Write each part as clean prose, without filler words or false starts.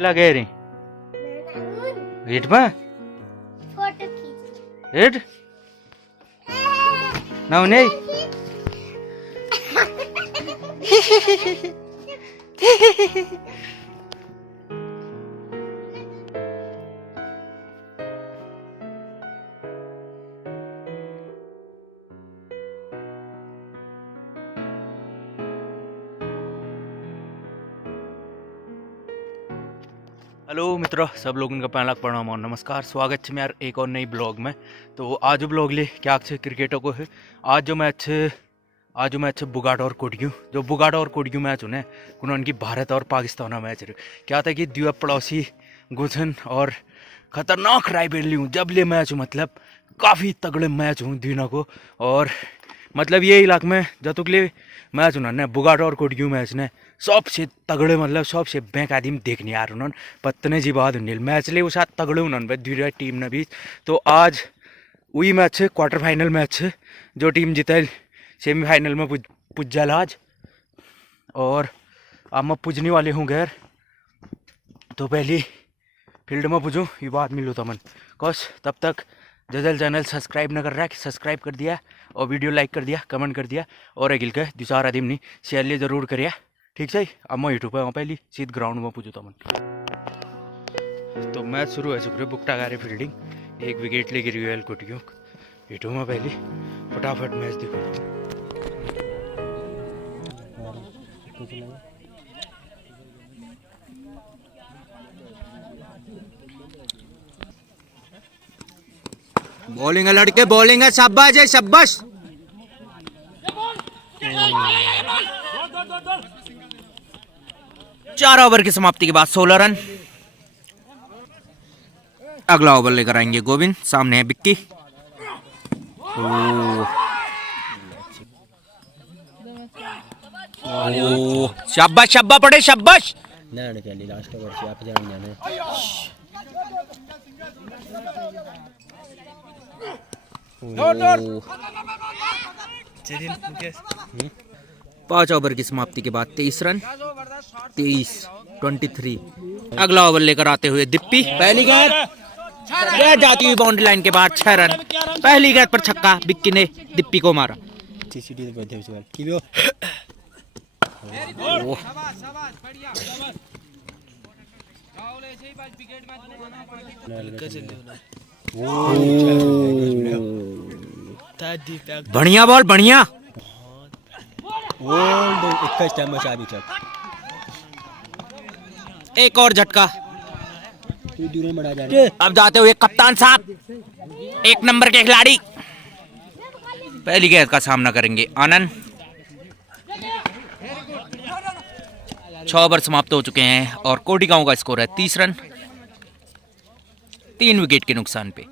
लगे रे हिट में फोटो खींच हिट ना नहीं हेलो मित्रों, सब लोगों का पहला प्रणाम और नमस्कार। स्वागत है यार एक और नई ब्लॉग में। तो आज जो ब्लॉग ले क्या क्रिकेटों को है। आज जो मैच है बुगाड़ा और कोडियो। जो बुगाड़ा और कोडियो मैच होने उनकी भारत और पाकिस्तान मैच है। क्या था कि द्विप पड़ोसी गुजन और खतरनाक राइवलरी हूँ जब ले मैच हूँ, मतलब काफ़ी तगड़े मैच हूँ दिनों को। और मतलब ये इलाके में जतुक ले मैच उन्होंने बुगाड़ा और कोडियो मैच ने सबसे तगड़े, मतलब सबसे बैंक आदमी देखने यार उन्होंने पत्तने जी बात उन्हें मैच ले वो साथ तगड़े उन्होंने द्विरा टीम ने बीच। तो आज वही मैच है, क्वार्टर फाइनल मैच है। जो टीम जीते सेमीफाइनल में पुज जाए आज। और अब मैं पुजने वाले हूँ घर, तो पहली फील्ड में पुजूँ ये बात मिलो तमन कौश। तब तक जजल चैनल सब्सक्राइब न कर रहा है कि सब्सक्राइब कर दिया और वीडियो लाइक कर दिया, कमेंट कर दिया और अगिल के दूसरा आदमी नहीं शेयर जरूर करिए, ठीक है। अब मैं यूट्यूब पर पहली सीध ग्राउंड में पूछता मन। तो मैच शुरू है चुके बुकटा गारे फील्डिंग एक विकेट ले गिरी हुई कोटियों यूट्यूब में पहली फटाफट मैच देखो। बॉलिंग है लड़के, बॉलिंग है, शाबाश है शाबाश। चार ओवर की समाप्ति के बाद 16 रन। अगला ओवर लेकर आएंगे गोविंद, सामने है बिक्की। शाबाश शाबाश पड़े शाबाश। लास्ट ओवर से आप जान जाना 5 ओवर की समाप्ति के बाद 23 रन 23। अगला ओवर लेकर आते हुए दिप्पी। पहली गेंद जाती हुई बाउंड्री लाइन के बाद 6 रन। पहली गेंद पर छक्का, बिक्की ने दिप्पी को मारा। बढ़िया बॉल बढ़िया। एक और झटका। अब जाते हुए कप्तान साहब, एक नंबर के खिलाड़ी, पहली गेंद का सामना करेंगे आनंद। 6 ओवर समाप्त हो चुके हैं और कोडिगांव का स्कोर है 30 रन 3 विकेट के नुकसान पे।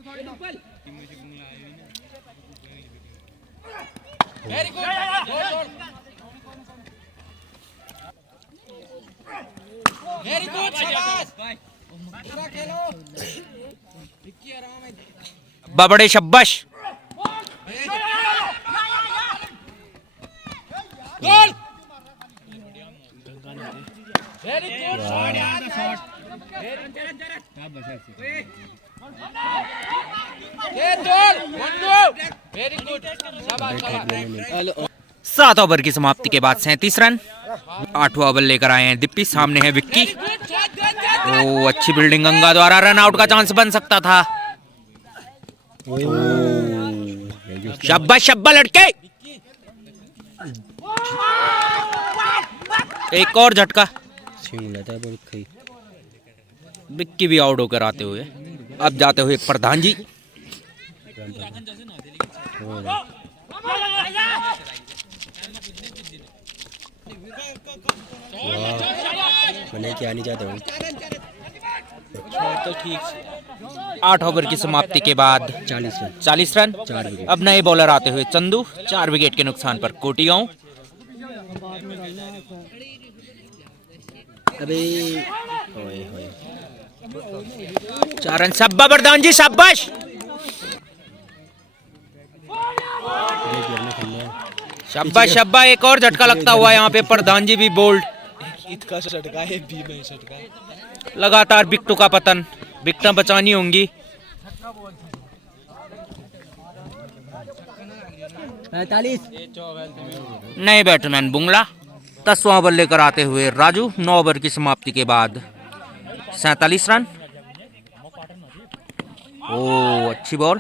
बबड़े शब्बश। सात ओवर की समाप्ति के बाद 37 रन। 8वां ओवर लेकर आए हैं दिप्पी, सामने है विक्की। ओ अच्छी बिल्डिंग, गंगा द्वारा रन आउट का चांस बन सकता था। शाबाश शाबाश लड़के। एक और झटका, विक्की भी आउट होकर आते हुए। अब जाते हुए प्रधान जी। क्या नहीं चाहता हूँ तो ठीक। 8 ओवर की समाप्ति के बाद 40 रन। अब नए बॉलर आते हुए चंदू, 4 विकेट के नुकसान पर कोटिगांव। अबे 4 रन। सब्बा प्रधान जी शाबाश। शब्बा शब्बा एक और झटका लगता हुआ यहाँ पे प्रधान जी भी बोल्ड। लगातार विकेटों का पतन, विकेटें बचानी होंगी। 45। नए बैट्समैन बुंगला 10वां ओवर लेकर आते हुए राजू। 9 ओवर की समाप्ति के बाद 47 रन। ओ अच्छी बॉल।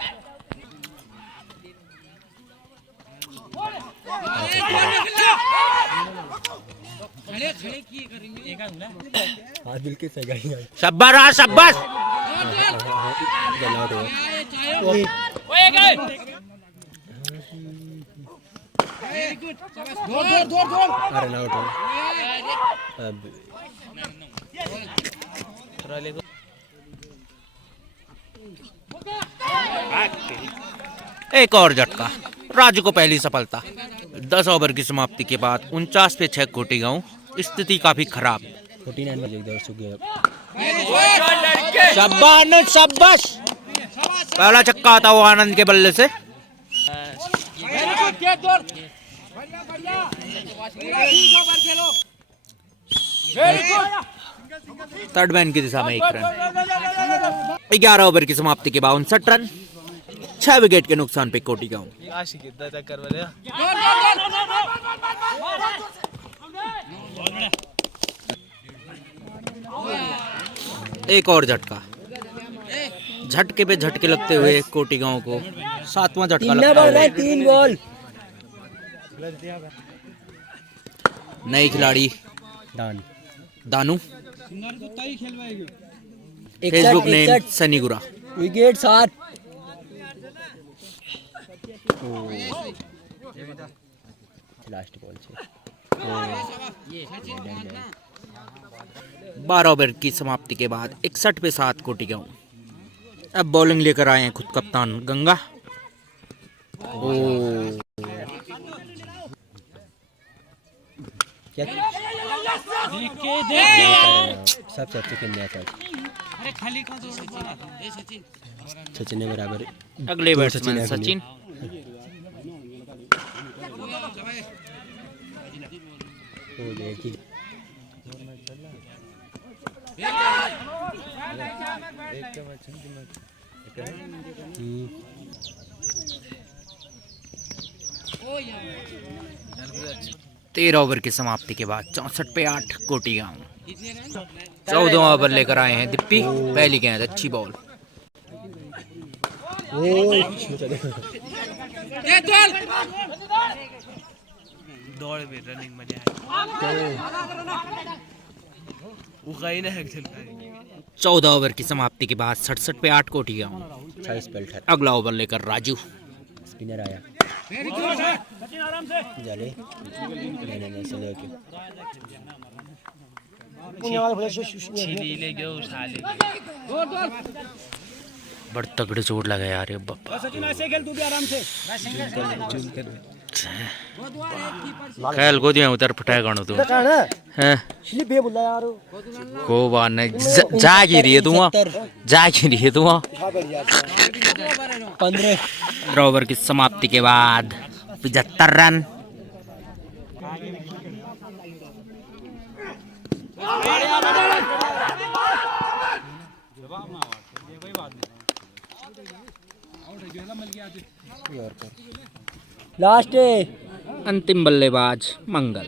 बिल्कुल सही। शाबाश शाबाश। रन आउट हो। अब एक और झटका, राजू को पहली सफलता। 10 ओवर की समाप्ति के बाद 49 पे 6 कोटी गांव। स्थिति काफी खराब। 49 बजे दर्शक गए। शाबाश शाबाश। पहला छक्का आता हुआ आनंद के बल्ले से। थर्ड मैन की दिशा में 1 रन। 11 ओवर की समाप्ति के बाद 59 रन। 6 विकेट के नुकसान पे कोटी गांव। एक और झटका, झटके पे झटके लगते हुए कोटी गांव को 7वां झटका लगता है। 3 बॉल। नए खिलाड़ी दानू, फेसबुक नेम सनी गुरा। विकेट 7। लास्ट बॉल से 12 ओवर की समाप्ति के बाद 61 पे 7 कोटी गांव। अब बॉलिंग लेकर आए हैं खुद कप्तान गंगा। ओ क्या सबसे अच्छे खेलने आता सचिन ने बराबर। अगले बैट्समैन सचिन। तेरह ओवर की समाप्ति के बाद 64 पे 8 कोटी गांव। 14वां ओवर लेकर आए हैं दिप्पी। पहली गेंद अच्छी बॉल। दौड़ में रनिंग मजा है। 14 ओवर की समाप्ति के बाद 67 पे 8 कोटी गांव। अगला ओवर लेकर राजू। स्पिनर आया। जाले नहीं चलो बड़ तगड़े चोट लगा यार ये बाबा। खेल को दिया उधर फटाया गानो तू हैं को बात नहीं। जा की रही है तू, जा की रही है तू। 15 ओवर की समाप्ति के बाद 75 रन। लास्ट अंतिम बल्लेबाज मंगल।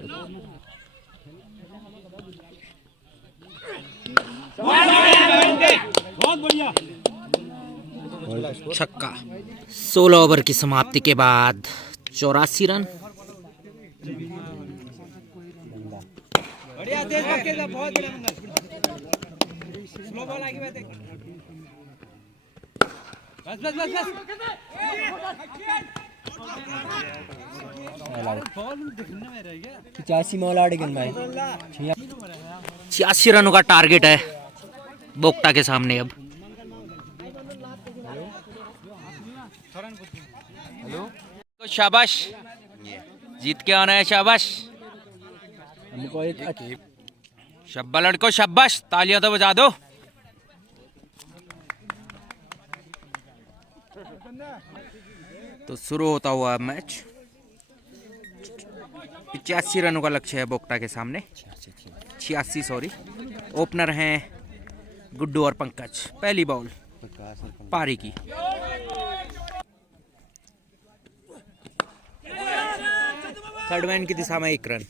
छक्का। 16 ओवर की समाप्ति के बाद 84 रन। भाई 86 रनों का टारगेट है बोक्ता के सामने। अब शाबाश, जीत के आना है। शाबाश शब्बा लड़को, शाबाश। तालियां तो बजा दो। तो शुरू होता हुआ मैच। 85 रनों का लक्ष्य है बोक्ता के सामने। 86 सॉरी। ओपनर हैं गुड्डू और पंकज। पहली बॉल पारी की। थर्ड मैन की दिशा में 1 रन।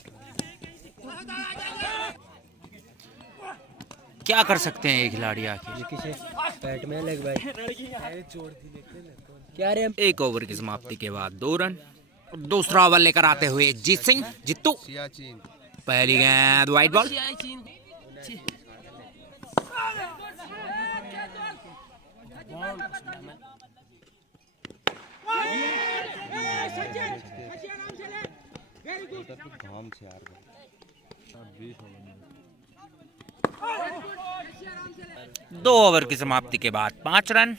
क्या कर सकते हैं ये खिलाड़ी आखिर? ये किसे पैट में लग भाई क्या रे? 1 ओवर की समाप्ति के बाद 2 रन। दूसरा ओवर लेकर आते हुए जीत सिंह जित्तू। पहली गेंद वाइड बॉल। दो ओवर की समाप्ति के बाद 5 रन।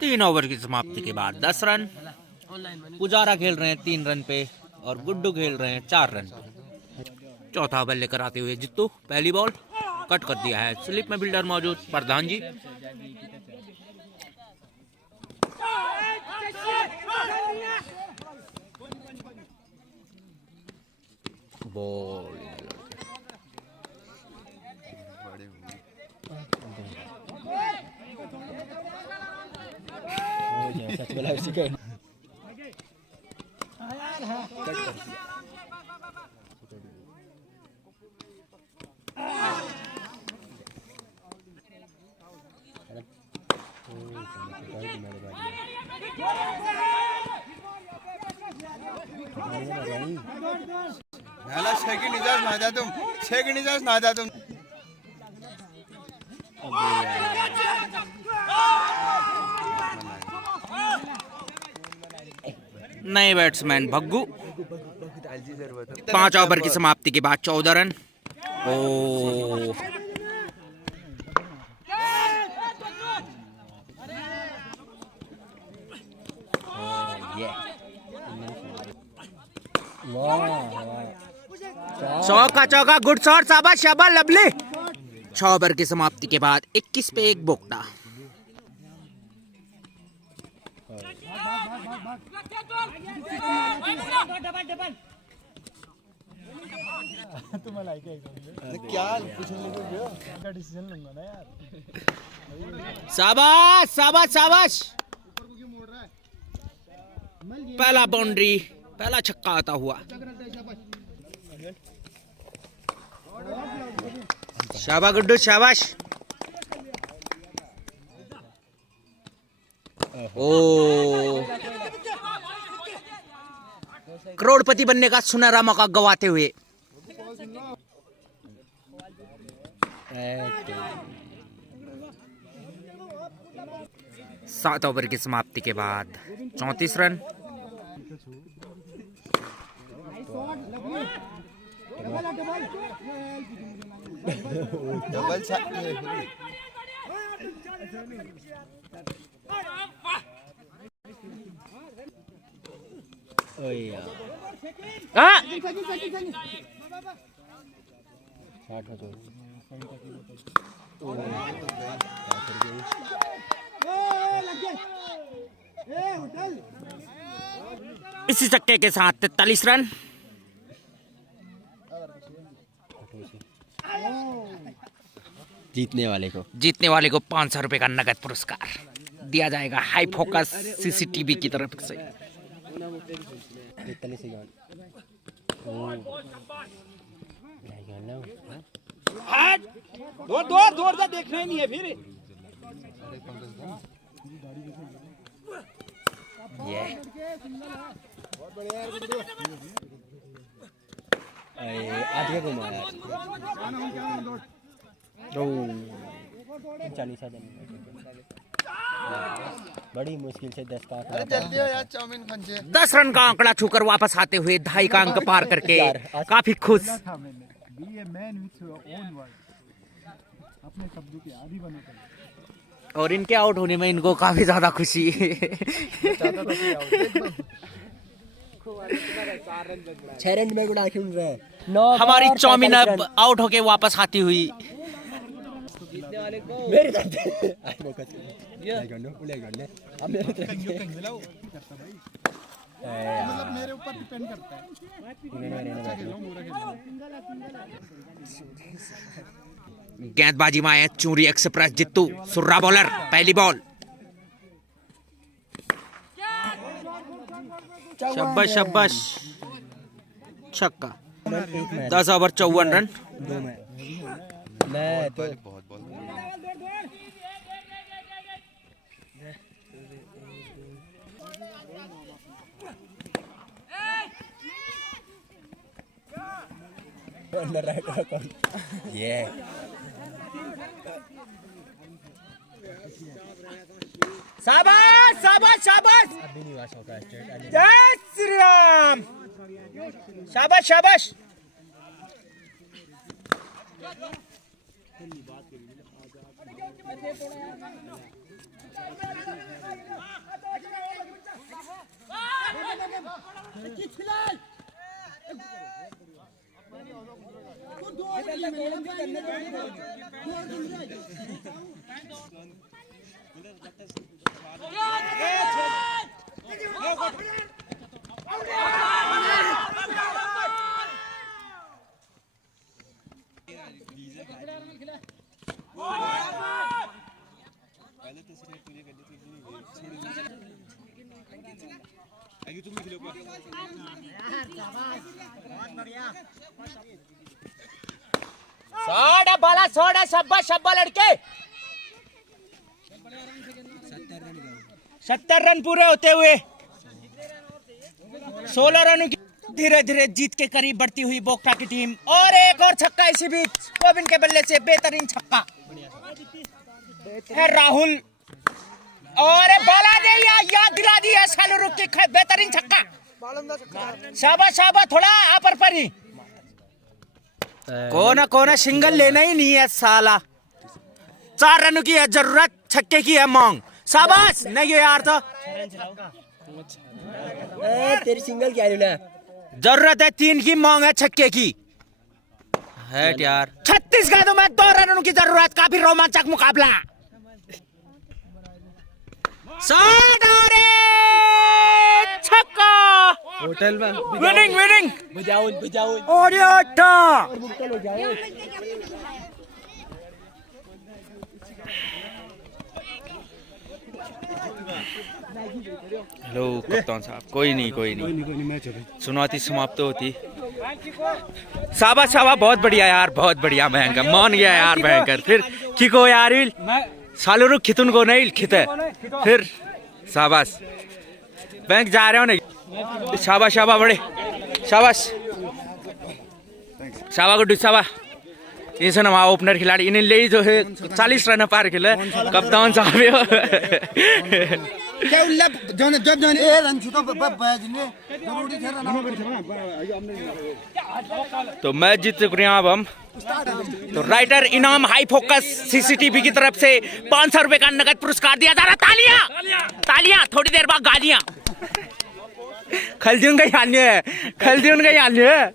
तीन ओवर की समाप्ति के बाद 10 रन। पुजारा खेल रहे हैं 3 रन पे और गुड्डू खेल रहे हैं 4 रन पे। चौथा ओवर लेकर आते हुए जित्तू। पहली बॉल कट कर दिया है। स्लिप में बिल्डर मौजूद प्रधान जी। बॉल सच बोला उसी का ना जा तुम नए बैट्समैन भग्गू। 5 ओवर की समाप्ति के बाद 14 रन। ओ चौका चौका, गुड शॉट, शाबाश शाबाश लवली। 6 ओवर की समाप्ति के बाद 21 पे 1 बोकटा। शाबाश शाबाश शाबाश। पहला बाउंड्री, पहला छक्का आता हुआ। शाबाश गुड्डू शाबाश। ओ करोड़पति बनने का सुनहरा मौका गवाते हुए। सात ओवर की समाप्ति के बाद 34 रन। डबल इसी चक्के के साथ 43 रन। जीतने वाले को 500 रुपए का नगद पुरस्कार दिया जाएगा हाई फोकस सीसीटीवी की तरफ से। दौड़ देखना ही नहीं है फिर। आगे को मारा 40 बड़ी मुश्किल से 10 का अरे जल्दी हो यार चाउमीन खंजे 10 रन का आंकड़ा छूकर वापस आते हुए 2.5 का अंक पार करके काफी खुश। और इनके आउट होने में इनको काफी ज्यादा खुशी। छह रन में गुड़ा क्यों रहे? हमारी चाउमीन अब आउट होके वापस आती हुई। मेरे अब मेरे मतलब मेरे ऊपर डिपेंड करता है। गेंदबाजी में आया चूरी एक्सप्रेस जित्तू, सुर्रा बॉलर, पहली बॉल। शाबाश शाबाश, छक्का। 10 ओवर 54 रन। मैं तो ये शाबाश शाबाश शाबाश, अभी नहीं वाश होता है। जय श्री राम। शाबाश शाबाश। सोड़ा बाला सोड़ा, शब्बा शब्बा लड़के। 70 रन पूरे होते हुए 16 रनों की धीरे धीरे जीत के करीब बढ़ती हुई बोक्टा की टीम। और एक और छक्का इसी बीच कोबिन के बल्ले से, बेहतरीन छक्का है राहुल। और बाला ने याद दिला दी है शाहरुख की बेहतरीन छक्का। शाबाश शाबाश, थोड़ा आपर पर ही कोना सिंगल लेना ही नहीं है साला। 4 रनों की है जरूरत, छक्के की है मांग। शाबाश, नहीं यार तो तेरी सिंगल क्या है? जरूरत है 3 की, मांग है छक्के की। है यार 36 गेंदों में 2 रनों की जरूरत। काफी रोमांचक मुकाबला। छक्का, होटल में विनिंग विनिंग। बजाओ और ये 8 हेलो कप्तान साहब, कोई नहीं सुनवाती समाप्त होती। शाबाश शाबाश, बहुत बढ़िया यार, बहुत बढ़िया। भयंकर मान गया यार, भयंकर। फिर खिको यार सालू खितुन को नहीं खिते फिर। शाबाश, बैंक जा रहे हो नहीं। शाबाश शाबाश, बड़े शाबाश शाबा गुड्डू शाबा। इनसे ना ओपनर खिलाड़ी इन्हें ले जो है 40 रन पार खेले कप्तान साहब। क्या उल्ला जब जाने ए रन छूटा बजने जरूरी थे रन। तो मैच जीत चुके हैं अब हम। तो राइटर इनाम हाई फोकस सीसीटीवी की तरफ से 500 रुपए का नगद पुरस्कार दिया जा रहा। तालियां तालियां, थोड़ी देर बाद गालियां। खलदून का ही हाल है, खलदून का ही हाल है।